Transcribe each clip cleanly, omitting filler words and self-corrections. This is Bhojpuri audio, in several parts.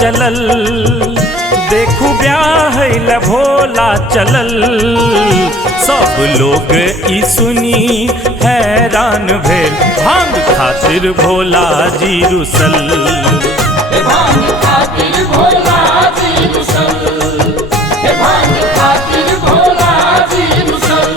चलल, देखू ब्याहल भोला चलल। सब लोग ई सुनी हैरान भेल, भांग खातिर भोला जी रुसल। भांग खातिर भोला जी रुसल, भांग खातिर भोला जी रुसल।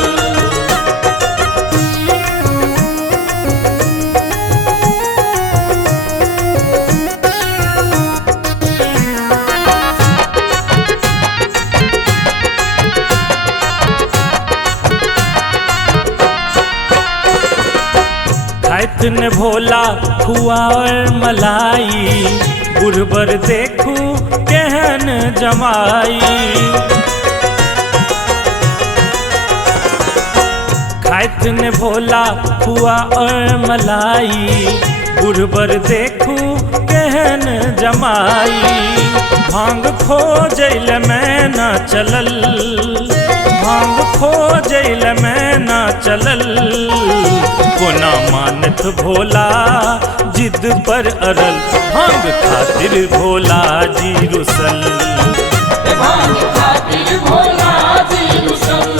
खाइत ने भोला खुआ और मलाई, गुरबर देखू केहन जमाई। खाइत ने भोला खुआ और मलाई, गुरबर देखू केहन जमाई। भांग खोजैल में न चलल, भांग खोजैल में न चलल। कोना मानत भोला जिद पर अड़ल, भांग खातिर भोला जी रुसल। भांग खातिर भोला जी रुसल,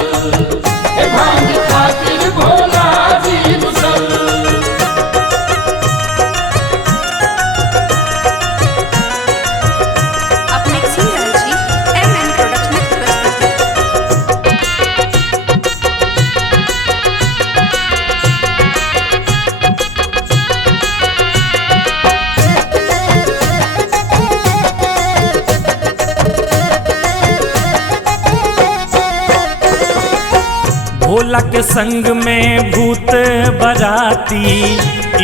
भांग खातिर भोला जी रुसल। अपने सिंगर जी एमएन प्रोडक्शन में प्रस्तुत है। भोला के संग में भूत बराती,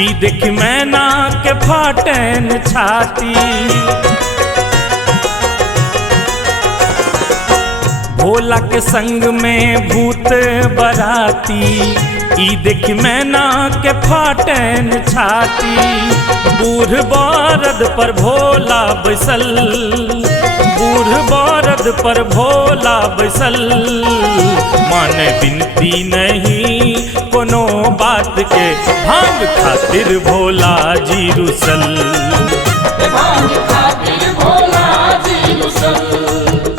ई देख मैना के फाटन छाती। भोला के संग में भूत बराती, ई देख मैना के फाटन छाती। बूढ़ बरद पर भोला बैसल, बूढ़ बरद पर भोला बैसल। माने बिनती नहीं कोनो बात के, भांग खातिर भोला जी रुसल। भांग खातिर भोला जी रुसल।